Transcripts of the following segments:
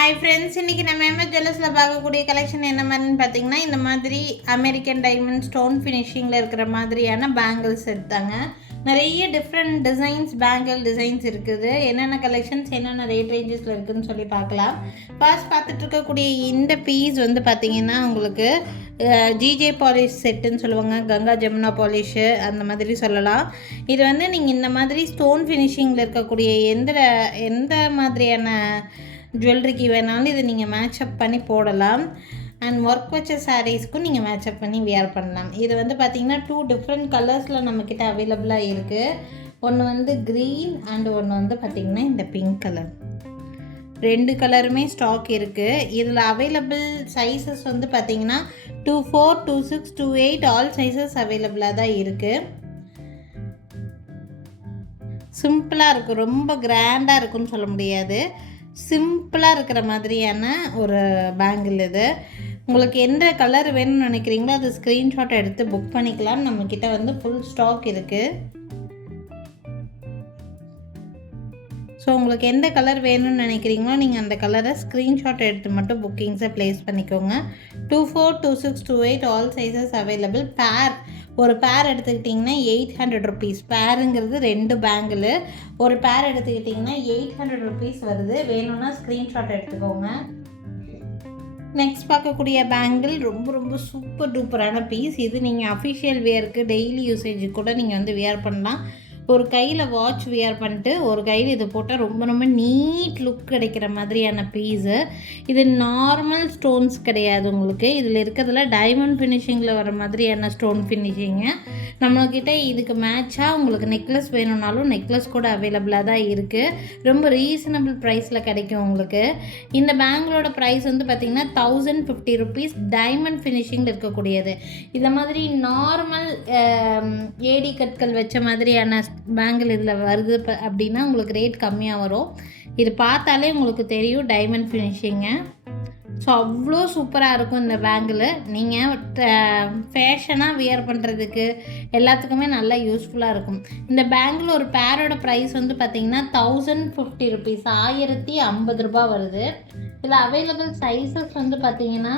Hi friends, இன்றைக்கி நம்ம MS ஜுவல்லர்ஸில் பார்க்கக்கூடிய கலெக்ஷன் என்ன மாதிரின்னு பார்த்தீங்கன்னா, இந்த மாதிரி அமெரிக்கன் டைமண்ட் ஸ்டோன் ஃபினிஷிங்கில் இருக்கிற மாதிரியான பேங்கிள்ஸ் எடுத்தாங்க. நிறைய டிஃப்ரெண்ட் டிசைன்ஸ், பேங்கிள் டிசைன்ஸ் இருக்குது. என்னென்ன கலெக்ஷன்ஸ், என்னென்ன ரேட் ரேஞ்சஸில் இருக்குதுன்னு சொல்லி பார்க்கலாம். ஃபர்ஸ்ட் பார்த்துட்டு இருக்கக்கூடிய இந்த பீஸ் வந்து பார்த்திங்கன்னா உங்களுக்கு ஜிஜே பாலிஷ் செட்டுன்னு சொல்லுவாங்க, கங்கா ஜமுனா பாலிஷு அந்த மாதிரி சொல்லலாம். இது வந்து நீங்கள் இந்த மாதிரி ஸ்டோன் ஃபினிஷிங்கில் இருக்கக்கூடிய எந்த மாதிரியான ஜுவல்லரிக்கு வேணாலும் இதை நீங்கள் மேட்சப் பண்ணி போடலாம். அண்ட் ஒர்க் வச்ச சாரீஸ்க்கும் நீங்கள் மேட்சப் பண்ணி வியர் பண்ணலாம். இது வந்து பார்த்திங்கன்னா 2 டிஃப்ரெண்ட் கலர்ஸில் நம்மக்கிட்ட அவைலபிளாக இருக்குது. ஒன்று வந்து க்ரீன் அண்டு ஒன்று வந்து பார்த்திங்கன்னா இந்த பிங்க் கலர். 2 கலருமே ஸ்டாக் இருக்குது. இதில் அவைலபிள் சைஸஸ் வந்து பார்த்திங்கன்னா 24, 26, 28 ஆல் சைஸஸ் அவைலபிளாக தான் இருக்குது. சிம்பிளாக இருக்கும், ரொம்ப கிராண்டாக இருக்குன்னு சொல்ல முடியாது. சிம்பிளாக இருக்கிற மாதிரியான ஒரு பேங்கிள் இது. உங்களுக்கு எந்த கலர் வேணும்னு நினைக்கிறீங்களோ அது ஸ்க்ரீன்ஷாட் எடுத்து புக் பண்ணிக்கலாம். நம்மக்கிட்ட வந்து ஃபுல் ஸ்டாக் இருக்குது. ஸோ உங்களுக்கு எந்த கலர் வேணும்னு நினைக்கிறீங்களோ நீங்கள் அந்த கலரை ஸ்க்ரீன்ஷாட் எடுத்து மட்டும் புக்கிங்ஸை ப்ளேஸ் பண்ணிக்கோங்க. 24, 26, 28 ஆல் சைஸஸ் அவைலபிள். ஒரு பேர் எடுத்துக்கிட்டிங்கன்னா 800 ருபீஸ். பேருங்கிறது 2 பேங்கிள். ஒரு பேர் எடுத்துக்கிட்டிங்கன்னா 800 ருபீஸ் வருது. வேணும்னா ஸ்க்ரீன்ஷாட் எடுத்துக்கோங்க. நெக்ஸ்ட் பார்க்கக்கூடிய பேங்கிள் ரொம்ப ரொம்ப சூப்பர் டூப்பரான பீஸ். இது நீங்கள் அஃபிஷியல் வியருக்கு, டெய்லி யூசேஜுக்கு கூட நீங்கள் வந்து வியர் பண்ணலாம். ஒரு கையில் வாட்ச் வியர் பண்ணிட்டு ஒரு கையில் இது போட்டால் ரொம்ப ரொம்ப நீட் லுக் கிடைக்கிற மாதிரியான பீஸு. இது நார்மல் ஸ்டோன்ஸ் கிடையாது. உங்களுக்கு இதில் இருக்கிறதுல டைமண்ட் ஃபினிஷிங்கில் வர மாதிரியான ஸ்டோன் ஃபினிஷிங்கு. நம்மக்கிட்ட இதுக்கு மேட்சாக உங்களுக்கு நெக்லஸ் வேணும்னாலும் நெக்லஸ் கூட அவைலபிளாக தான் இருக்குது. ரொம்ப ரீசனபிள் ப்ரைஸில் கிடைக்கும் உங்களுக்கு. இந்த பேங்கிளோட ப்ரைஸ் வந்து பார்த்திங்கன்னா 1050 ருபீஸ். டைமண்ட் ஃபினிஷிங்கில் இருக்கக்கூடியது. இந்த மாதிரி நார்மல் ஏடி கற்கள் வச்ச மாதிரியான பேங்கிள் இதில் வருது அப்படின்னா உங்களுக்கு ரேட் கம்மியாக வரும். இது பார்த்தாலே உங்களுக்கு தெரியும் டைமண்ட் ஃபினிஷிங்கு. ஸோ அவ்வளோ சூப்பராக இருக்கும் இந்த பேங்கிள். நீங்கள் ஃபேஷனாக வியர் பண்ணுறதுக்கு எல்லாத்துக்குமே நல்லா யூஸ்ஃபுல்லாக இருக்கும். இந்த பேங்கிள் ஒரு பேரோட ப்ரைஸ் வந்து பார்த்திங்கன்னா 1050 ருபீஸ், 1050 ரூபா வருது. இதில் அவைலபிள் சைஸஸ் வந்து பார்த்திங்கன்னா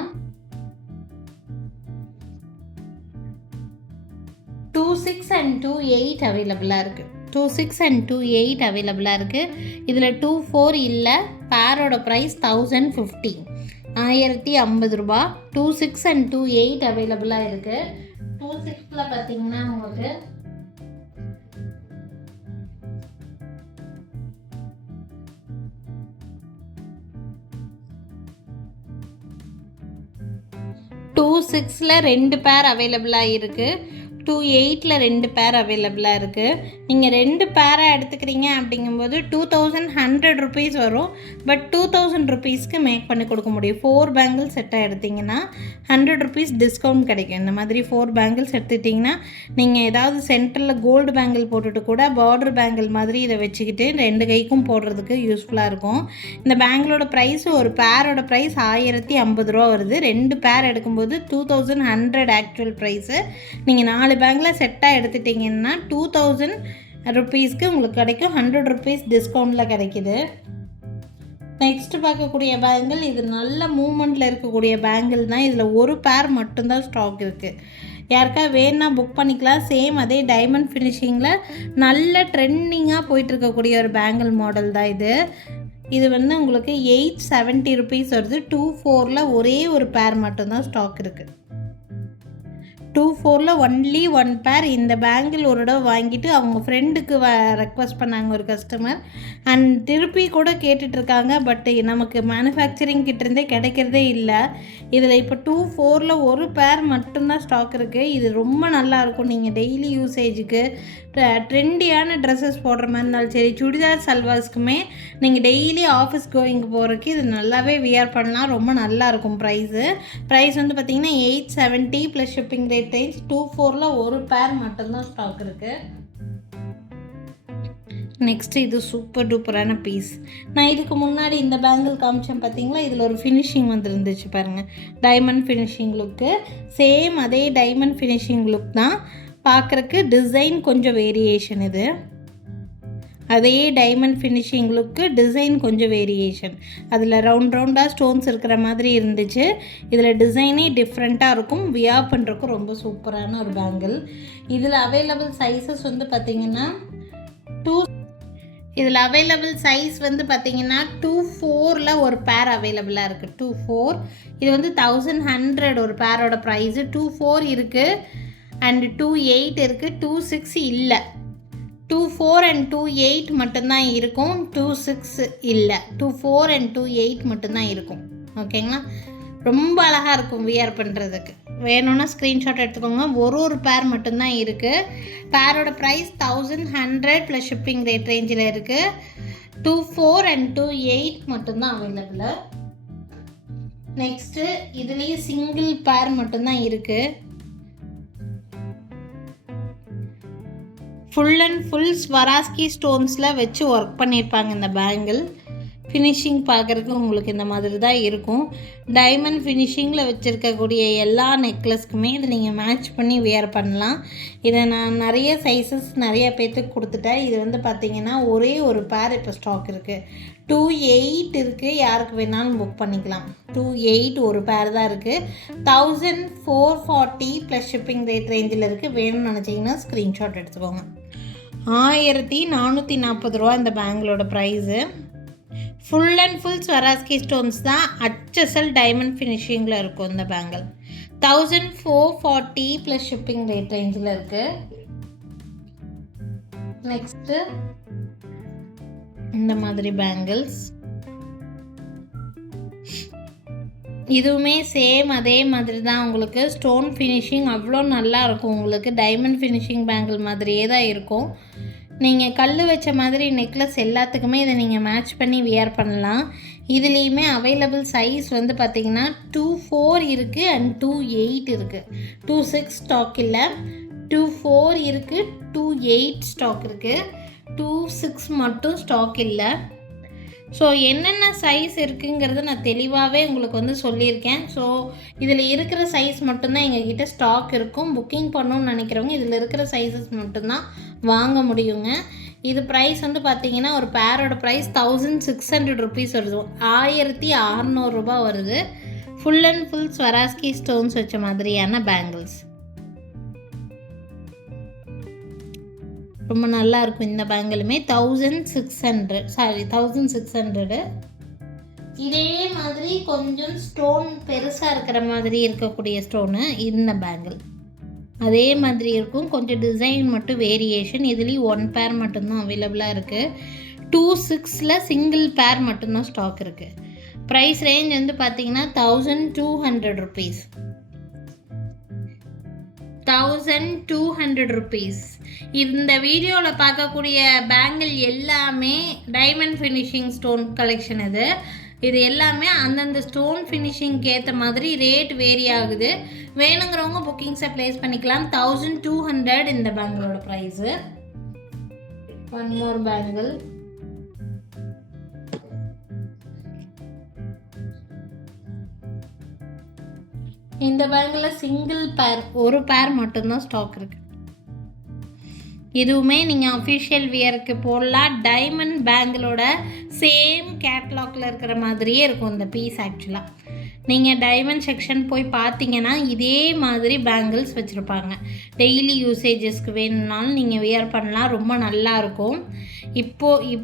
26 and 28 அவைலபிளாக இருக்குது. 26 and 28 அவைலபிளாக இருக்குது. இதில் 24 இல்லை. பேரோட ப்ரைஸ் 1050, 1050 ரூபா. 26 and 28 அவைலபிளாக இருக்குது. 26ல் பார்த்தீங்கன்னா உங்களுக்கு டூ 6ல் 2 பேர் அவைலபிளாக இருக்குது. 28ல் 2 பேர் அவைலபிளாக இருக்குது. நீங்கள் 2 பேராக எடுத்துக்கிறீங்க அப்படிங்கும்போது 2100 ருபீஸ் வரும். பட் 2000 ருபீஸ்க்கு மேக் பண்ணி கொடுக்க முடியும். 4 பேங்கிள் செட்டாக எடுத்திங்கன்னா 100 ருபீஸ் டிஸ்கவுண்ட் கிடைக்கும். இந்த மாதிரி 4 பேங்கிள்ஸ் எடுத்துக்கிட்டிங்கன்னா நீங்கள் ஏதாவது சென்டரில் கோல்டு பேங்கிள் போட்டுட்டு கூட பார்டர் பேங்கிள் மாதிரி இதை வச்சுக்கிட்டு 2 கைக்கும் போடுறதுக்கு யூஸ்ஃபுல்லாக இருக்கும். இந்த பேங்கிளோட ப்ரைஸ், ஒரு பேரோட ப்ரைஸ் 1050 ரூபா வருது. 2 பேர் எடுக்கும்போது 2100 ஆக்சுவல் ப்ரைஸு. நீங்கள் 4 பேங்கில் செட்டாக எடுத்துட்டிங்கன்னா 2000 ருபீஸ்க்கு உங்களுக்கு கிடைக்கும். 100 ருபீஸ் டிஸ்கவுண்டில் கிடைக்கிது. நெக்ஸ்ட் பார்க்கக்கூடிய பேங்கிள், இது நல்ல மூமெண்ட்டில் இருக்கக்கூடிய பேங்கிள் தான். இதில் ஒரு பேர் மட்டும்தான் ஸ்டாக் இருக்குது. யாருக்கா வேணா புக் பண்ணிக்கலாம். சேம் அதே டைமண்ட் ஃபினிஷிங்கில் நல்ல ட்ரெண்டிங்காக போயிட்டுருக்கக்கூடிய ஒரு பேங்கிள் மாடல் தான் இது. இது வந்து உங்களுக்கு 870 ருபீஸ் வருது. 24ல் ஒரே ஒரு பேர் மட்டும்தான் ஸ்டாக் இருக்குது. 24ல் ஒன்லி 1 பேர். இந்த பேங்கிள் ஒரு தடவை வாங்கிட்டு அவங்க ஃப்ரெண்டுக்கு ரெக்வஸ்ட் பண்ணாங்க ஒரு கஸ்டமர். அண்ட் திருப்பி கூட கேட்டுட்ருக்காங்க. பட் நமக்கு மேனுஃபேக்சரிங் கிட்டேருந்தே கிடைக்கிறதே இல்லை. இதில் இப்போ 24ல் ஒரு பேர் மட்டும்தான் ஸ்டாக் இருக்குது. இது ரொம்ப நல்லாயிருக்கும். நீங்கள் டெய்லி யூசேஜுக்கு, ட்ரெண்டியான ட்ரெஸ்ஸஸ் போடுற மாதிரி இருந்தாலும் சரி, சுடிதார் சல்வார்ஸ்க்குமே நீங்கள் டெய்லி ஆஃபீஸ் கோயிங்கு போகிறதுக்கு இது நல்லாவே வியர் பண்ணலாம். ரொம்ப நல்லாயிருக்கும். ப்ரைஸ் வந்து பார்த்திங்கன்னா 870 ப்ளஸ் ஷிப்பிங் ரேட். 24ல் ஒரு பேர் மட்டும்தான் ஸ்டாக் இருக்குது. நெக்ஸ்ட் இது சூப்பர் டூப்பரான பீஸ். நான் இதுக்கு முன்னாடி இந்த பேங்கிள் காமிச்சேன் பார்த்தீங்களா, இதில் ஒரு ஃபினிஷிங் வந்துருந்துச்சு பாருங்கள், டைமண்ட் ஃபினிஷிங் லுக்கு. சேம் அதே டைமண்ட் ஃபினிஷிங் லுக் தான். பார்க்குறக்கு டிசைன் கொஞ்சம் வேரியேஷன். இது அதே டைமண்ட் ஃபினிஷிங் லுக்கு, டிசைன் கொஞ்சம் வேரியேஷன். அதில் ரவுண்டாக ஸ்டோன்ஸ் இருக்கிற மாதிரி இருந்துச்சு. இதில் டிசைனே டிஃப்ரெண்ட்டாக இருக்கும். வியர் பண்ணுறக்கும் ரொம்ப சூப்பரான ஒரு பேங்கிள். இதில் அவைலபிள் சைஸஸ் வந்து பார்த்திங்கன்னா இதில் அவைலபிள் சைஸ் வந்து பார்த்திங்கன்னா 2-4 ஒரு பேர் அவைலபிளாக இருக்குது. 2-4 இது வந்து 1100 ஒரு பேரோட ப்ரைஸு. 2-4 இருக்குது அண்ட் 2-8 இருக்குது. 2-6 இல்லை. 2-4 அண்ட் 2-8 மட்டும்தான் இருக்கும். 2-6 இல்லை. 2-4 அண்ட் 2-8 மட்டும்தான் இருக்கும். ஓகேங்களா? ரொம்ப அழகாக இருக்கும் வியர் பண்ணுறதுக்கு. வேணும்னா ஸ்க்ரீன்ஷாட் எடுத்துக்கோங்க. ஒரு பேர் மட்டும்தான் இருக்குது. பேரோட ப்ரைஸ் 1100 ப்ளஸ் ஷிப்பிங் ரேட் ரேஞ்சில் இருக்குது. 2-4 அண்ட் 2-8 மட்டும்தான் அவைலபிள். நெக்ஸ்ட்டு இதுலேயே சிங்கிள் பேர் மட்டும்தான் இருக்குது. ஃபுல் அண்ட் ஃபுல் ஸ்வராஸ்கி ஸ்டோன்ஸில் வச்சு ஒர்க் பண்ணியிருப்பாங்க இந்த பேங்கிள். ஃபினிஷிங் பார்க்குறதுக்கு உங்களுக்கு இந்த மாதிரி தான் இருக்கும். டைமண்ட் ஃபினிஷிங்கில் வச்சுருக்கக்கூடிய எல்லா நெக்லஸ்க்குமே இதை நீங்கள் மேட்ச் பண்ணி வியர் பண்ணலாம். இதை நான் நிறைய சைஸஸ் நிறைய பேர்த்துக்கு கொடுத்துட்டேன். இது வந்து பார்த்திங்கன்னா ஒரே ஒரு பேர் இப்போ ஸ்டாக் இருக்குது. 2-8 இருக்குது. யாருக்கு வேணாலும் புக் பண்ணிக்கலாம். 2-8 ஒரு பேர் தான் இருக்குது. 1440 ப்ளஸ் ஷிப்பிங் ரேட் ரேஞ்சில் இருக்குது. வேணும்னு நினச்சிங்கன்னா ஸ்க்ரீன்ஷாட் எடுத்துக்கோங்க. 1440 ரூபா இந்த பேங்கிளோட price. Full and full Swarovski stones தான். HSL டைமண்ட் ஃபினிஷிங்கில் இருக்கும் இந்த பேங்கிள். 1440 ப்ளஸ் ஷிப்பிங் ரேட் ரேஞ்சில் இருக்குது. நெக்ஸ்ட்டு இந்த மாதிரி பேங்கிள்ஸ். இதுவுமே சேம் அதே மாதிரி தான். உங்களுக்கு ஸ்டோன் ஃபினிஷிங் அவ்வளோ நல்லா இருக்கும். உங்களுக்கு டைமண்ட் ஃபினிஷிங் பேங்கிள் மாதிரியே தான் இருக்கும். நீங்கள் கல் வச்ச மாதிரி நெக்லஸ் எல்லாத்துக்குமே இதை நீங்கள் மேட்ச் பண்ணி வியர் பண்ணலாம். இதுலேயுமே அவைலபிள் சைஸ் வந்து பார்த்திங்கன்னா 2-4 இருக்குது அண்ட் 2-8 இருக்குது. 2-6 ஸ்டாக் இல்லை. 2-4 இருக்குது. 2-8 ஸ்டாக் இருக்குது. 2-6 மட்டும் ஸ்டாக் இல்லை. ஸோ என்னென்ன சைஸ் இருக்குங்கிறத நான் தெளிவாகவே உங்களுக்கு வந்து சொல்லியிருக்கேன். ஸோ இதில் இருக்கிற சைஸ் மட்டும்தான் எங்ககிட்ட ஸ்டாக் இருக்கும். புக்கிங் பண்ணணும்னு நினைக்கிறவங்க இதில் இருக்கிற சைஸஸ் மட்டும்தான் வாங்க முடியுங்க. இது ப்ரைஸ் வந்து பார்த்திங்கன்னா ஒரு பேரோட ப்ரைஸ் 1600 ருபீஸ் வருது. 1600 ரூபா வருது. Full and full Swarovski stones வச்ச மாதிரியான பேங்கிள்ஸ் ரொம்ப நல்லா இருக்கும். இந்த பேங்கிளுமே 1600. இதே மாதிரி கொஞ்சம் ஸ்டோன் பெருசாக இருக்கிற மாதிரி இருக்கக்கூடிய ஸ்டோனு இந்த பேங்கிள் அதே மாதிரி இருக்கும். கொஞ்சம் டிசைன் மட்டும் வேரியேஷன். இதுலேயும் 1 பேர் மட்டும்தான் அவைலபிளாக இருக்குது. 2-6 சிங்கிள் பேர் மட்டும்தான் ஸ்டாக் இருக்குது. ப்ரைஸ் ரேஞ்ச் வந்து பார்த்திங்கன்னா 1200 ருபீஸ். 1200 ருபீஸ். இந்த வீடியோவில் பார்க்கக்கூடிய பேங்கிள் எல்லாமே டைமண்ட் ஃபினிஷிங் ஸ்டோன் கலெக்ஷன். இது எல்லாமே அந்தந்த ஸ்டோன் ஃபினிஷிங்க்கு ஏற்ற மாதிரி ரேட் வேரி ஆகுது. வேணுங்கிறவங்க புக்கிங்ஸை ப்ளேஸ் பண்ணிக்கலாம். 1200 இந்த பேங்கிளோட ப்ரைஸு. One more bangle. இந்த பேங்கில் சிங்கிள் பேர் ஒரு பேர் மட்டும்தான் ஸ்டாக் இருக்குது. இதுவுமே நீங்கள் அஃபிஷியல் வியருக்கு போடலாம். டைமண்ட் பேங்கிளோட சேம் கேட்லாகில் இருக்கிற மாதிரியே இருக்கும் இந்த பீஸ். ஆக்சுவலாக நீங்கள் டைமண்ட் செக்ஷன் போய் பார்த்தீங்கன்னா இதே மாதிரி பேங்கிள்ஸ் வச்சுருப்பாங்க. டெய்லி யூசேஜஸ்க்கு வேணும்னாலும் நீங்கள் வியர் பண்ணலாம். ரொம்ப நல்லாயிருக்கும்.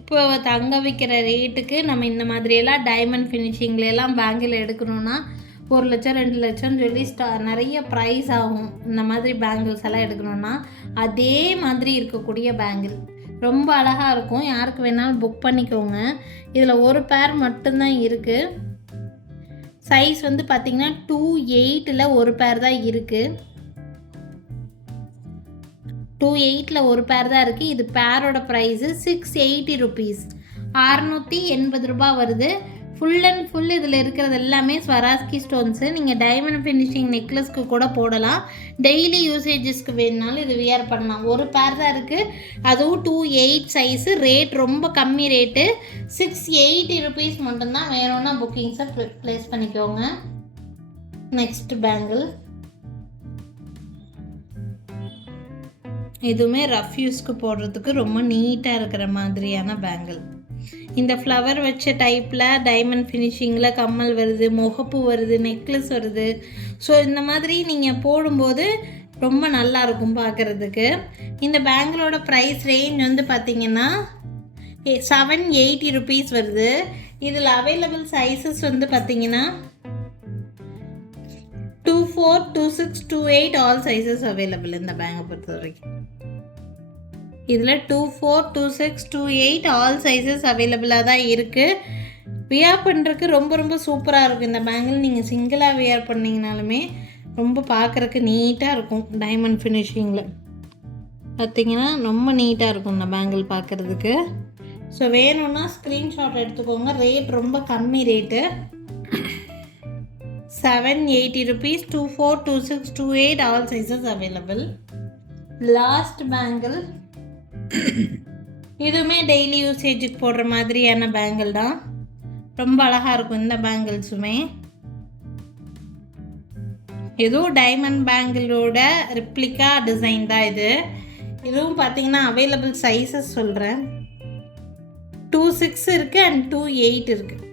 இப்போ தங்க வைக்கிற ரேட்டுக்கு நம்ம இந்த மாதிரியெல்லாம் டைமண்ட் ஃபினிஷிங்லாம் பேங்கிள் எடுக்கணுன்னா 1 லட்சம் 2 லட்சம் சொல்லி நிறைய ப்ரைஸ் ஆகும். இந்த மாதிரி பேங்கிள்ஸ் எல்லாம் எடுக்கணுன்னா அதே மாதிரி இருக்கக்கூடிய பேங்கிள் ரொம்ப அழகாக இருக்கும். யாருக்கு வேணாலும் புக் பண்ணிக்கோங்க. இதில் ஒரு பேர் மட்டும்தான் இருக்குது. சைஸ் வந்து பார்த்திங்கன்னா 2-8 ஒரு பேர் தான் இருக்குது. 2-8 ஒரு பேர் தான் இருக்குது. இது பேரோட ப்ரைஸு 680 ருபீஸ். 680 ரூபா வருது. ஃபுல் அண்ட் ஃபுல் இதில் இருக்கிறது எல்லாமே ஸ்வராஸ்கி ஸ்டோன்ஸு. நீங்கள் டைமண்ட் ஃபினிஷிங் நெக்லஸ்க்கு கூட போடலாம். டெய்லி யூசேஜஸ்க்கு வேணுனாலும் இது வியர் பண்ணலாம். ஒரு பேர் தான் இருக்குது. அதுவும் 2-8 சைஸு. ரேட் ரொம்ப கம்மி ரேட்டு. 680 ருபீஸ் மட்டும்தான். வேணும்னா புக்கிங்ஸை ப்ளேஸ் பண்ணிக்கோங்க. Next bangle. இதுவுமே ரஃப் யூஸ்க்கு போடுறதுக்கு ரொம்ப நீட்டாக இருக்கிற மாதிரியான பேங்கிள். இந்த ஃப்ளவர் வச்ச டைப்பில் டைமண்ட் ஃபினிஷிங்கில் கம்மல் வருது, முகப்பு வருது, நெக்லஸ் வருது. ஸோ இந்த மாதிரி நீங்கள் போடும்போது ரொம்ப நல்லாயிருக்கும் பார்க்குறதுக்கு. இந்த பேங்கிளோட ப்ரைஸ் ரேஞ்ச் வந்து பார்த்திங்கன்னா 780 rupees வருது. இதில் அவைலபிள் சைஸஸ் வந்து பார்த்திங்கன்னா 24, 26, 28 ஆல் சைஸஸ் அவைலபிள் இந்த பேங்கை பொறுத்த வரைக்கும். இதில் 24, 26, 28 ஆல் சைஸஸ் அவைலபிளாக தான் இருக்குது. வியர் பண்ணுறதுக்கு ரொம்ப ரொம்ப சூப்பராக இருக்கும் இந்த பேங்கிள். நீங்கள் சிங்கிளாக வியர் பண்ணிங்கனாலுமே ரொம்ப பார்க்குறக்கு நீட்டாக இருக்கும். டைமண்ட் ஃபினிஷிங்கில் பார்த்திங்கன்னா ரொம்ப நீட்டாக இருக்கும் இந்த பேங்கிள் பார்க்குறதுக்கு. ஸோ வேணும்னா ஸ்க்ரீன்ஷாட் எடுத்துக்கோங்க. ரேட் ரொம்ப கம்மி rate. 780 rupees, 24, 26, 28 all sizes available. Last bangle இதுவுமே டெய்லி யூசேஜுக்கு போடுற மாதிரியான பேங்கிள் தான். ரொம்ப அழகாக இருக்கும் இந்த பேங்கிள்ஸுமே. இதுவும் டைமண்ட் பேங்கிளோட ரிப்ளிகா டிசைன் தான் இது. இதுவும் பார்த்தீங்கன்னா அவைலபிள் சைஸஸ் சொல்கிறேன். 26 இருக்குது அண்ட் 28 இருக்குது.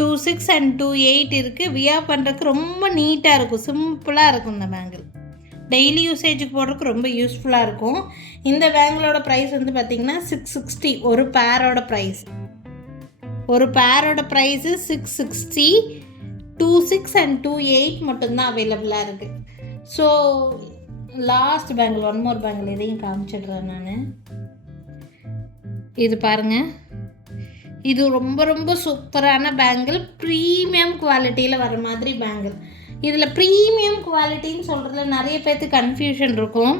26 அண்ட் 28 இருக்குது. வியர் பண்ணுறதுக்கு ரொம்ப நீட்டாக இருக்கும், சிம்பிளாக இருக்கும் இந்த பேங்கிள். டெய்லி யூசேஜுக்கு போடுறதுக்கு ரொம்ப யூஸ்ஃபுல்லாக இருக்கும். இந்த பேங்கிளோட ப்ரைஸ் வந்து பார்த்திங்கன்னா 660. ஒரு பேரோட ப்ரைஸ் ப்ரைஸு 660. 26 அண்ட் 28 மட்டும்தான் அவைலபிளாக இருக்குது. So last bangle, one more bangle, இதையும் காமிச்சிடுறேன் நான். இது பாருங்கள், இது ரொம்ப ரொம்ப சூப்பரான பேங்கிள். ப்ரீமியம் குவாலிட்டியில் வர மாதிரி பேங்கிள். இதில் ப்ரீமியம் குவாலிட்டின்னு சொல்கிறதுல நிறைய பேர்த்துக்கு கன்ஃபியூஷன் இருக்கும்.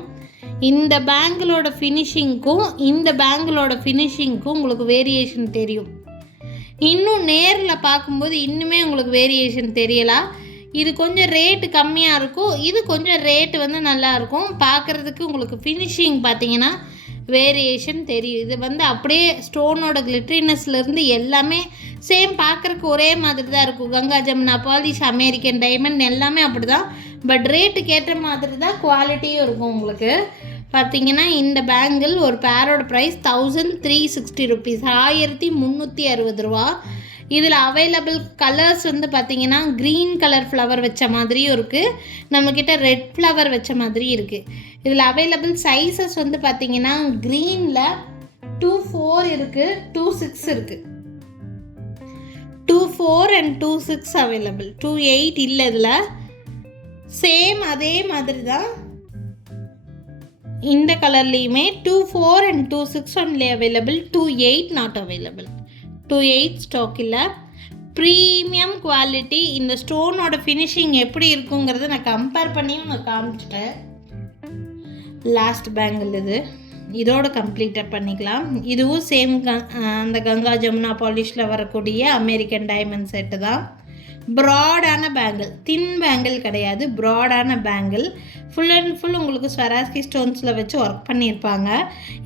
இந்த பேங்கிளோட ஃபினிஷிங்க்கும் இந்த பேங்கிளோட ஃபினிஷிங்க்கும் உங்களுக்கு வேரியேஷன் தெரியும். இன்னும் நேரில் பார்க்கும்போது இன்னுமே உங்களுக்கு வேரியேஷன் தெரியலாம். இது கொஞ்சம் ரேட்டு கம்மியாக இருக்கும், இது கொஞ்சம் ரேட்டு வந்து நல்லாயிருக்கும். பார்க்குறதுக்கு உங்களுக்கு ஃபினிஷிங் பார்த்திங்கன்னா வேரியேஷன் தெரியும். இது வந்து அப்படியே ஸ்டோனோட கிளிட்ரினஸ்லேருந்து எல்லாமே சேம், பார்க்குறக்கு ஒரே மாதிரி தான் இருக்கும். Ganga Jamuna polish, American diamond எல்லாமே அப்படி தான். பட் ரேட்டுக்கு ஏற்ற மாதிரி தான் குவாலிட்டியும் இருக்கும் உங்களுக்கு. பார்த்திங்கன்னா இந்த பேங்கிள் ஒரு பேரோட ப்ரைஸ் 1360 rupees, 1360 ரூபா. இதில் அவைலபிள் கலர்ஸ் வந்து பார்த்திங்கன்னா க்ரீன் கலர் ஃப்ளவர் வச்ச மாதிரியும் இருக்குது, நம்மக்கிட்ட ரெட் ஃப்ளவர் வச்ச மாதிரியும் இருக்குது. இதில் அவைலபிள் சைஸஸ் வந்து பார்த்திங்கன்னா க்ரீனில் 24 இருக்குது, 26 இருக்குது. 24 அண்ட் 26 அவைலபிள். 28 இல்லை. இதில் சேம் அதே மாதிரி தான் இந்த கலர்லேயுமே 24 and 26 only available. 28 not available. 28 stock இல்லை. Premium quality. இந்த ஸ்டோனோட ஃபினிஷிங் எப்படி இருக்குங்கிறத நான் கம்பேர் பண்ணியும் நான் காமிச்சிட்டேன். லாஸ்ட் பேங்கிள் இது, இதோட கம்ப்ளீட்டாக பண்ணிக்கலாம். இதுவும் சேம் அந்த கங்கா ஜமுனா பாலிஷில் வரக்கூடிய அமெரிக்கன் டைமண்ட் செட்டு தான். ப்ராடான பேங்கிள், தின் பேங்கிள் கிடையாது, ப்ராடான பேங்கிள். ஃபுல் அண்ட் ஃபுல் உங்களுக்கு ஸ்வராஸ்கி ஸ்டோன்ஸில் வச்சு ஒர்க் பண்ணியிருப்பாங்க.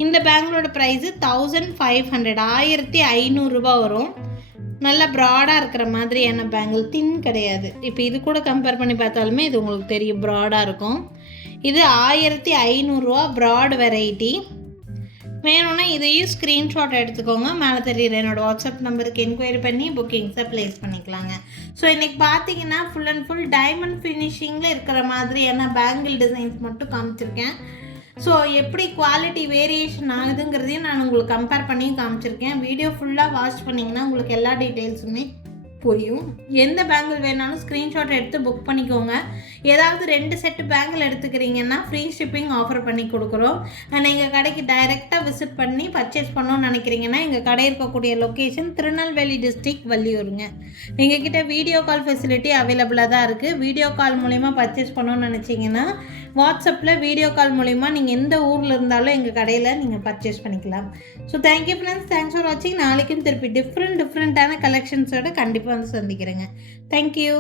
இந்த பேங்கிளோட ப்ரைஸு 1500, 1500 ரூபா வரும். நல்லா ப்ராடாக இருக்கிற மாதிரியான பேங்கிள், தின் கிடையாது. இப்போ இது கூட கம்பேர் பண்ணி பார்த்தாலுமே இது உங்களுக்கு தெரியும், ப்ராடாக இருக்கும். இது 1500 ரூபா ப்ராட் வெரைட்டி. வேணும்னா இதையும் ஸ்க்ரீன்ஷாட் எடுத்துக்கோங்க. மேலே தெரியுற என்னோடய வாட்ஸ்அப் நம்பருக்கு என்கொயரி பண்ணி புக்கிங்ஸை ப்ளேஸ் பண்ணிக்கலாங்க. ஸோ இன்றைக்கி பார்த்தீங்கன்னா ஃபுல் அண்ட் ஃபுல் டைமண்ட் ஃபினிஷிங்கில் இருக்கிற மாதிரியான பேங்கிள் டிசைன்ஸ் மட்டும் காமிச்சிருக்கேன். ஸோ எப்படி குவாலிட்டி வேரியேஷன் ஆகுதுங்கிறதையும் நான் உங்களுக்கு கம்பேர் பண்ணி காமிச்சிருக்கேன். வீடியோ ஃபுல்லாக வாட்ச் பண்ணிங்கன்னா உங்களுக்கு எல்லா டீட்டெயில்ஸுமே புரியும். எந்த பேங்கிள் வேணாலும் ஸ்க்ரீன்ஷாட் எடுத்து புக் பண்ணிக்கோங்க. ஏதாவது 2 செட்டு பேங்கிள் எடுத்துக்கிறீங்கன்னா ஃப்ரீ ஷிப்பிங் ஆஃபர் பண்ணி கொடுக்குறோம். எங்கள் கடைக்கு டைரெக்டாக விசிட் பண்ணி பர்ச்சேஸ் பண்ணணும்னு நினைக்கிறீங்கன்னா எங்கள் கடை இருக்கக்கூடிய லொக்கேஷன் திருநெல்வேலி டிஸ்ட்ரிக்ட், வள்ளியூருங்க. எங்ககிட்ட வீடியோ கால் ஃபெசிலிட்டி அவைலபிளாக தான் இருக்குது. வீடியோ கால் மூலிமா பர்ச்சேஸ் பண்ணணும்னு நினச்சிங்கன்னா வாட்ஸ்அப்பில் வீடியோ கால் மூலிமா நீங்கள் எந்த ஊரில் இருந்தாலும் எங்கள் கடையில் நீங்கள் பர்ச்சேஸ் பண்ணிக்கலாம். So thank you friends, thanks for வாட்சிங். நாளைக்கும் திருப்பி டிஃப்ரெண்ட்டான கலெக்ஷன்ஸோடு கண்டிப்பாக வந்து சந்திக்கிறேங்க. தேங்க்யூ.